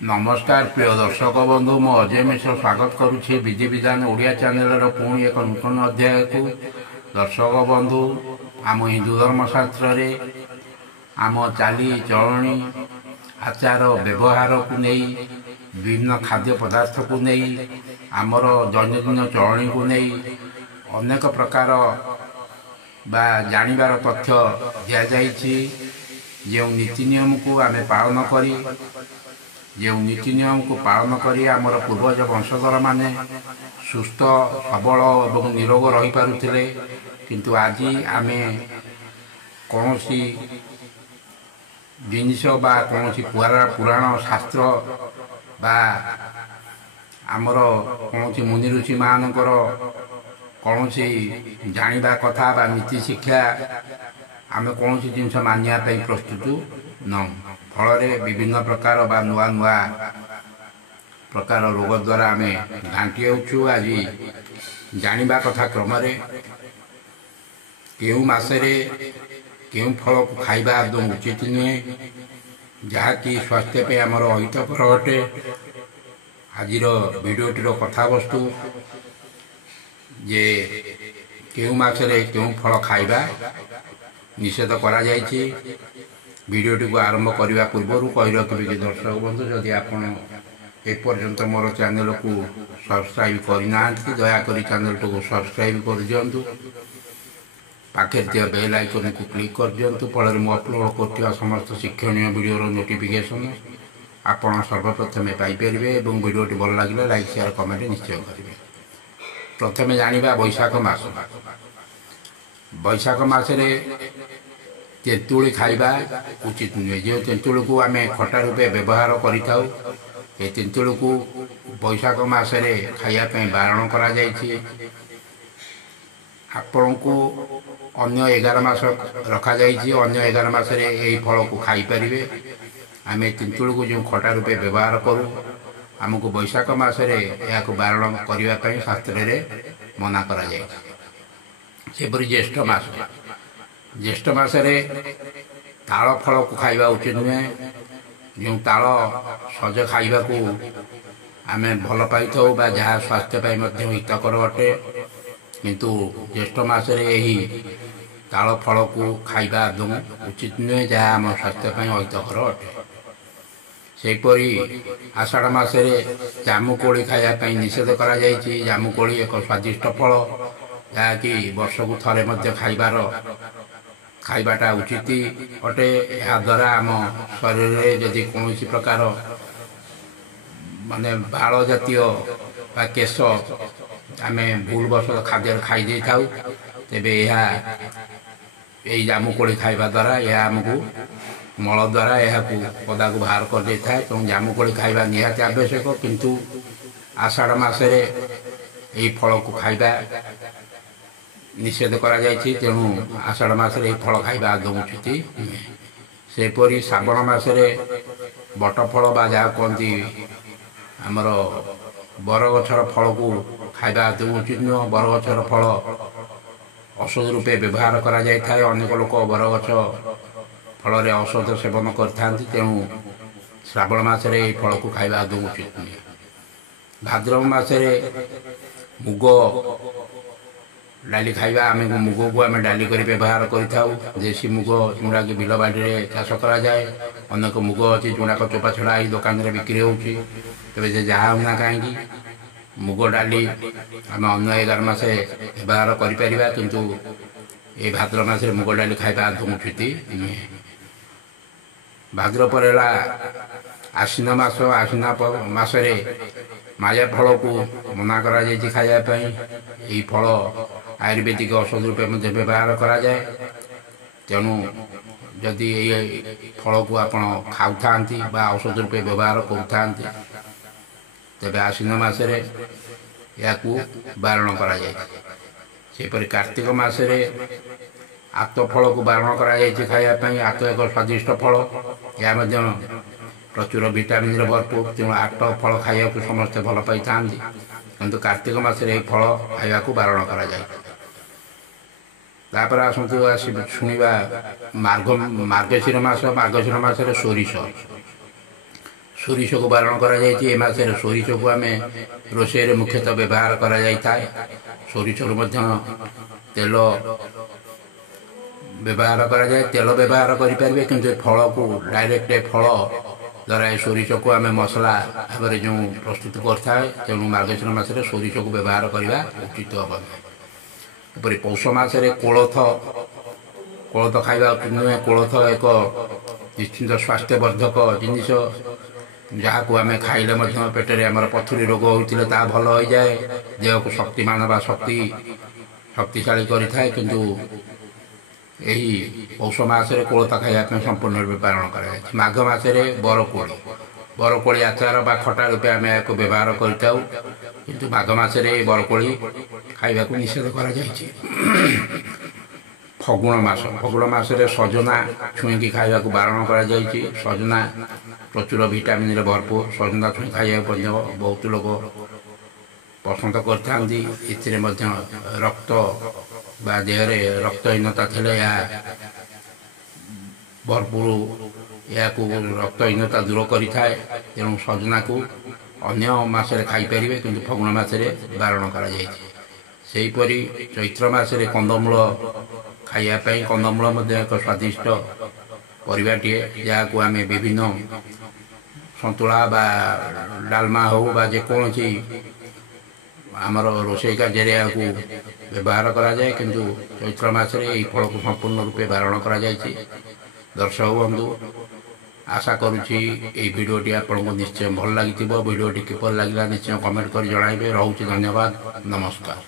नमस्कार प्रिय दर्शक बंधु मु अजय मिश्र स्वागत करुच्ची विधि विधान ओडिया चैनल पुणी एक नूतन अध्याय को दर्शक बंधु आम हिंदू धर्मशास्त्र आम चाली चलणी आचार व्यवहार को नहीं विभिन्न खाद्य पदार्थ को नहीं आमर दैनंदिन चलणी को नहीं अनेक प्रकार बा जानिबार तथ्य दिया जाइछि। जो नीति नियम को आमे पालन करी जो नीति नियम को पालन करी आमर पूर्वज वंशधर माने सुस्थ सबल और निरोग रही पारुथिले, किंतु आज आमे कौनसी जिनिस बा कौनसी पुराण शास्त्र बा आमर कौनसी मुनि ऋषि मानकर कौनसी जानिबा कथा बा नीति शिक्षा आमे कौनसी जिनिस मानिया पे प्रस्तुत न फल विभिन्न प्रकार बा नुआ नुआ प्रकार रोग द्वारा आमे घांटी होचु। आज जानिबा कथा क्रम केउ मासरे केउ फल को खाइबा आदम उचित नुहे, जहाँकि स्वास्थ्य पे आमर अहितकर अटे। आज भिडियोटीर कथा वस्तु जे केउ मासरे केउ फल खाइबा निषेध करा जाइछि। भिडियोटी को आरंभ करने पूर्व कही रखी कि दर्शक बंधु जदि आपण एपर्यंत मोर चैनल को सब्सक्राइब करना दयाकोरी चैनल को सब्सक्राइब कर दिंतु, पाखे दिया बेल आइकन को क्लिक कर दिंतु। फल मुझे अपलोड कर समस्त शिक्षणीय वीडियो नोटिफिकेशन आपण सर्वप्रथमे पाइपर और वीडियोटी भल लगे लाइक शेयर कमेंट निश्चय करेंगे। प्रथमे जानिबा बैशाख मास। बैशाख मासरे तेंतुली खाइबा उचित नुहे। जो तेंतुली को आमे खटा रूपे व्यवहार करिथाउ, ए तेंतुली को बैशाख मासरे खाइया पे बारण करा जाइछि। आपण को अन्य 11 मास रखा जाइछि, अन्य 11 मासरे एही फल को खाई परिबे। आमे तेंतुली को जो खटा रूपे व्यवहार करू, आमको बैशाख मासरे या को बारण करिवा पे शास्त्र रे मना करा जाइछि। सेपरि ज्येष्ठ मास। ज्येष्ठ मासरे ताल फल को खाइबा उचित नुहे। जो ताल सज खाइबा को आमे भल पाई थाउ बा जहाँ स्वास्थ्य पाई मध्य हितकर अटे, किंतु ज्येष्ठ मासरे यही ताल फल को खाइबा आदम उचित नुहे, जहाँ आम स्वास्थ्य पाई अहितकर अटे। सेपरि आषाढ़ मासरे जामुकोली खाइबा निषेध करा जाइछि। जामुकोली एक स्वादिष्ट फल, जहाँकि वर्ष को थरे मध्य खाइबाटा उचित अटे। या द्वारा आम शरीर में जदि कौन प्रकार माने बाल जातीय बा केश आमे भूलवश खाद्य खाई दे थाउ, तेबे यही जामुकोली खाइबा द्वारा यह आमको मल द्वारा यह पदा को बाहर कर दे थाए। तो जामुकोली खाइबा निहाती आवश्यक, किंतु आषाढ़ मासरे यही फल को खाइबा निषेध करा जाइछि। तेणु आषाढ़ मासरे फल खाइबा आदम उचित नुहे। सेपरि श्रावण मासरे बटफल बा जहाँ कहती आमर बरगछर फल को खाइबा आदम उचित नुह। बरगछर फल औषध रूपे व्यवहार करा जाय थाए। अनेक लोक बरगछ फल रे औषध सेवन करथांती, तेणु श्रावण मासरे यही फल को खाइबा आदम उचित नुहे। भाद्रव मासरे मुग डाली खाइबा, आमे मुग को आमे डाली कर व्यवहार करिथाउ। देशी मुग जोड़ा कि बिल बाड़ी रे चाष करा जाए। अनेक मुग अच्छी जोड़ाक चोपा छड़ा ही दुकान रे बिक्री होउछि। तेबे जे जहाँ होना कहीं मुग डाली आम अन्य 11 मासे व्यवहार करिपरिबा, किंतु ए भाद्र मासरे मुग डाली खाइबा आदम उचित नुहे। भाद्र पर आश्विन मास। आश्विन मासरे माया फल को मना करा जाइछि खाइबा पई। एही फल आयुर्वेदिक औषध रूपे मध्य व्यवहार करा जाए। तेणु जदि ये फल को आपण खाऊ थांती बा औषध रूपे व्यवहार करूथांती, तेबे आश्विन मासरे याकू बारण करा जाए। सेपरि कार्तिक मासरे आत फल को बारण करा जाइछि खाइबा पई। आत एक स्वादिष्ट फल, या मध्य प्रचुर विटामिन भरपूर। तेणु आट फल खाइबा को समस्ते भल पाई थांती, किंतु कार्तिक मासरे फल खाइबा को बारण करा जाए। तापर आसतु शुणा मार्गशीर मास। मार्गशीर मास सोरिष ସୋରିଷକୁ ବାରଣ କରାଯାଇଛି। ଏ ମାସରେ ସୋରିଷକୁ ଆମେ ରୋଷେଇରେ ମୁଖ୍ୟତଃ ବ୍ୟବହାର କରାଯାଇଥାଏ। ସୋରିଷରୁ ମଧ୍ୟ ତେଲ ବ୍ୟବହାର କରାଯାଏ। ତେଲ ବ୍ୟବହାର କରିପାରିବେ, କିନ୍ତୁ ଫଳକୁ ଡାଇରେକ୍ଟ ଫଳ ଦ୍ୱାରା ଏ ସୋରିଷକୁ ଆମେ ମସଲା ଭାବରେ ଯେଉଁ ପ୍ରସ୍ତୁତ କରିଥାଏ, ତେଣୁ ମାର୍ଗଶୀର ମାସରେ ସୋରିଷକୁ ବ୍ୟବହାର କରିବା ଉଚିତ ହେବ। ଏପରି ପୌଷ ମାସରେ କୋଳଥ ଖାଇବା ଉଚିତ ନୁହେଁ। କୋଳଥ ଏକ ନିଶ୍ଚିନ୍ତ ସ୍ୱାସ୍ଥ୍ୟବର୍ଦ୍ଧକ ଜିନିଷ, ଯାହାକୁ ଆମେ ଖାଇଲେ ମଧ୍ୟ ପେଟରେ ଆମର ପଥୁରୀ ରୋଗ ହୋଇଥିଲେ ତାହା ଭଲ ହୋଇଯାଏ, ଦେହକୁ ଶକ୍ତିମାନ ବା ଶକ୍ତିଶାଳୀ କରିଥାଏ। କିନ୍ତୁ ଏହି ପୌଷ ମାସରେ କୋଳଥ ଖାଇବା ପାଇଁ ସମ୍ପୂର୍ଣ୍ଣ ରୂପେ ବାରଣ କରାଯାଇଛି। ମାଘ ମାସରେ ବରକୋଳି ଆଚାର ବା ଖଟା ରୂପେ ଆମେ ଏହାକୁ ବ୍ୟବହାର କରିଥାଉ, କିନ୍ତୁ ମାଘ ମାସରେ ବରକୋଳି ଖାଇବାକୁ ନିଷେଧ କରାଯାଇଛି। ଫଗୁଣ ମାସରେ ସଜନା ଛୁଇଁକି ଖାଇବାକୁ ବାରଣ କରାଯାଇଛି। ସଜନା ପ୍ରଚୁର ଭିଟାମିନରେ ଭରପୁର। ସଜନା ଛୁଇଁ ଖାଇବାକୁ ମଧ୍ୟ ବହୁତ ଲୋକ ପସନ୍ଦ କରିଥାନ୍ତି। ଏଥିରେ ମଧ୍ୟ ରକ୍ତ ବା ଦେହରେ ରକ୍ତହୀନତା ଥିଲେ ଏହା ଭରପୁର, ଏହାକୁ ରକ୍ତହୀନତା ଦୂର କରିଥାଏ। ତେଣୁ ସଜନାକୁ ଅନ୍ୟ ମାସରେ ଖାଇପାରିବେ, କିନ୍ତୁ ଫଗୁଣ ମାସରେ ବାରଣ କରାଯାଇଛି। ସେହିପରି ଚୈତ୍ର ମାସରେ କନ୍ଦମୂଳ ଖାଇବା ପାଇଁ, କନ୍ଦମୂଳ ମଧ୍ୟ ଏକ ସ୍ୱାଦିଷ୍ଟ ପରିବାଟିଏ, ଯାହାକୁ ଆମେ ବିଭିନ୍ନ ସନ୍ତୁଳା ବା ଡାଲମା ହେଉ ବା ଯେକୌଣସି ଆମର ରୋଷେଇ କାର୍ଯ୍ୟରେ ଏହାକୁ ବ୍ୟବହାର କରାଯାଏ, କିନ୍ତୁ ଚୈତ୍ର ମାସରେ ଏହି ଫଳକୁ ସମ୍ପୂର୍ଣ୍ଣ ରୂପେ ବାରଣ କରାଯାଇଛି। ଦର୍ଶକ ବନ୍ଧୁ, ଆଶା କରୁଛି ଏହି ଭିଡ଼ିଓଟି ଆପଣଙ୍କୁ ନିଶ୍ଚୟ ଭଲ ଲାଗିଥିବ। ଭିଡ଼ିଓଟି କିପରି ଲାଗିଲା ନିଶ୍ଚୟ କମେଣ୍ଟ କରି ଜଣାଇବେ। ରହୁଛି, ଧନ୍ୟବାଦ, ନମସ୍କାର।